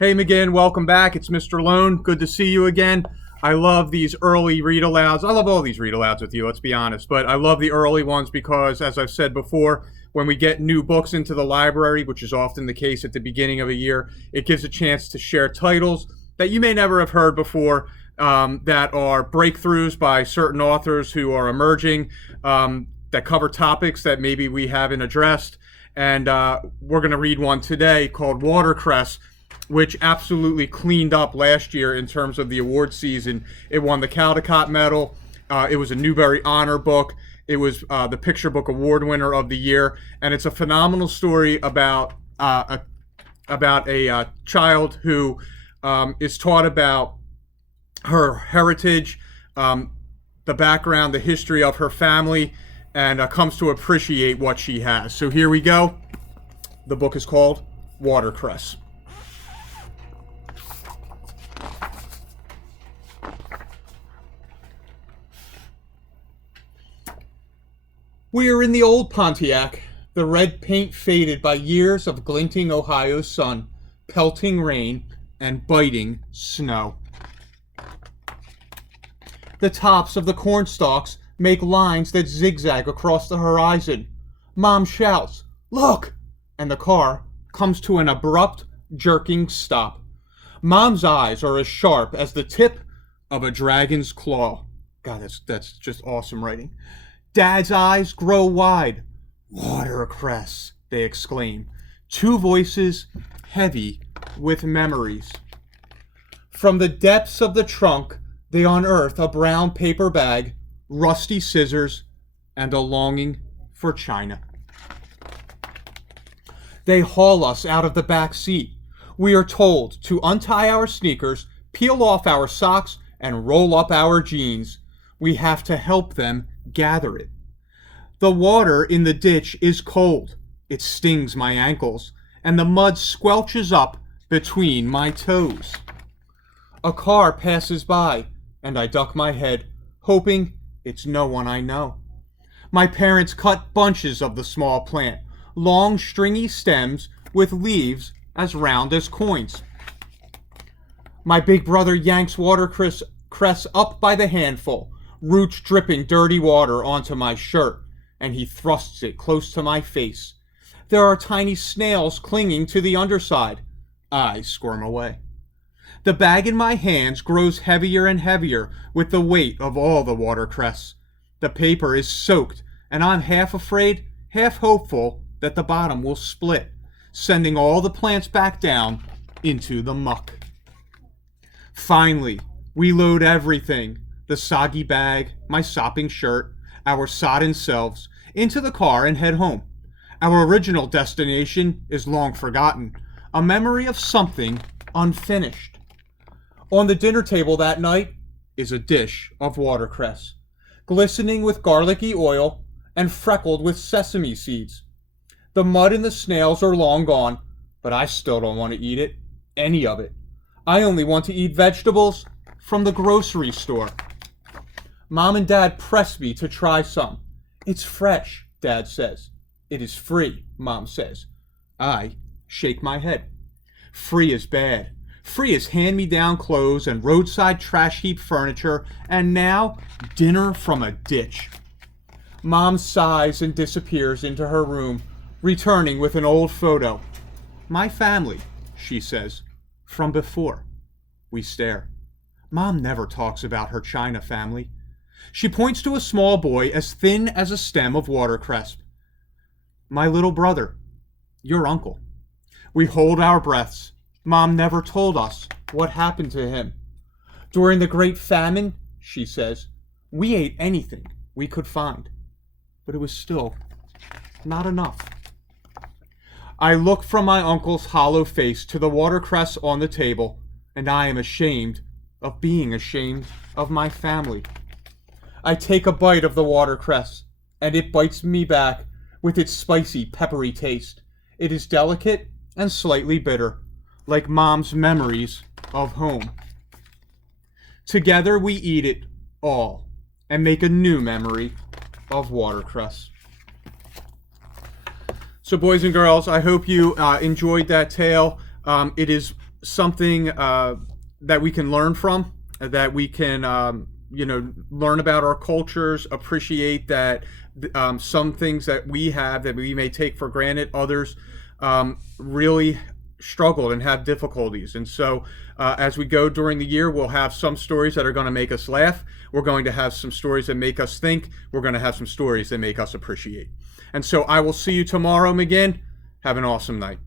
Hey, McGinn, welcome back. It's Mr. Lohn. Good to see you again. I love these early read alouds. I love all these read alouds with you, let's be honest. But I love the early ones because, as I've said before, when we get new books into the library, which is often the case at the beginning of a year, it gives a chance to share titles that you may never have heard before, that are breakthroughs by certain authors who are emerging, that cover topics that maybe we haven't addressed. And we're going to read one today called Watercress, which absolutely cleaned up last year in terms of the award season. It won the Caldecott Medal. It was a Newbery Honor book. It was the Picture Book Award winner of the year, and it's a phenomenal story about a child who is taught about her heritage, the background, the history of her family, and comes to appreciate what she has. So here we go. The book is called Watercress. We are in the old Pontiac, the red paint faded by years of glinting Ohio sun, pelting rain, and biting snow. The tops of the cornstalks make lines that zigzag across the horizon. Mom shouts, "Look!" and the car comes to an abrupt, jerking stop. Mom's eyes are as sharp as the tip of a dragon's claw. God, that's just awesome writing. Dad's eyes grow wide. "Watercress," they exclaim. Two voices heavy with memories. From the depths of the trunk, they unearth a brown paper bag, rusty scissors, and a longing for China. They haul us out of the back seat. We are told to untie our sneakers, peel off our socks, and roll up our jeans. We have to help them gather it. The water in the ditch is cold. It stings my ankles, and the mud squelches up between my toes. A car passes by, and I duck my head, hoping it's no one I know. My parents cut bunches of the small plant, long stringy stems with leaves as round as coins. My big brother yanks watercress up by the handful, roots dripping dirty water onto my shirt, and he thrusts it close to my face. There are tiny snails clinging to the underside. I squirm away. The bag in my hands grows heavier and heavier with the weight of all the watercress. The paper is soaked, and I'm half afraid, half hopeful that the bottom will split, sending all the plants back down into the muck. Finally, we load everything, the soggy bag, my sopping shirt, our sodden selves, into the car and head home. Our original destination is long forgotten, a memory of something unfinished. On the dinner table that night is a dish of watercress, glistening with garlicky oil and freckled with sesame seeds. The mud and the snails are long gone, but I still don't want to eat it, any of it. I only want to eat vegetables from the grocery store. Mom and Dad press me to try some. "It's fresh," Dad says. "It is free," Mom says. I shake my head. Free is bad. Free is hand-me-down clothes and roadside trash heap furniture, and now dinner from a ditch. Mom sighs and disappears into her room, returning with an old photo. "My family," she says, "from before." We stare. Mom never talks about her China family. She points to a small boy as thin as a stem of watercress. "My little brother, your uncle." We hold our breaths. Mom never told us what happened to him. "During the Great Famine," she says, "we ate anything we could find. But it was still not enough." I look from my uncle's hollow face to the watercress on the table, and I am ashamed of being ashamed of my family. I take a bite of the watercress, and it bites me back with its spicy, peppery taste. It is delicate and slightly bitter, like Mom's memories of home. Together we eat it all and make a new memory of watercress. So boys and girls, I hope you enjoyed that tale. It is something that we can learn from, that we can learn about our cultures, appreciate that some things that we have that we may take for granted, others really struggled and have difficulties. And so, as we go during the year, we'll have some stories that are going to make us laugh. We're going to have some stories that make us think. We're going to have some stories that make us appreciate. And so, I will see you tomorrow, McGinn. Have an awesome night.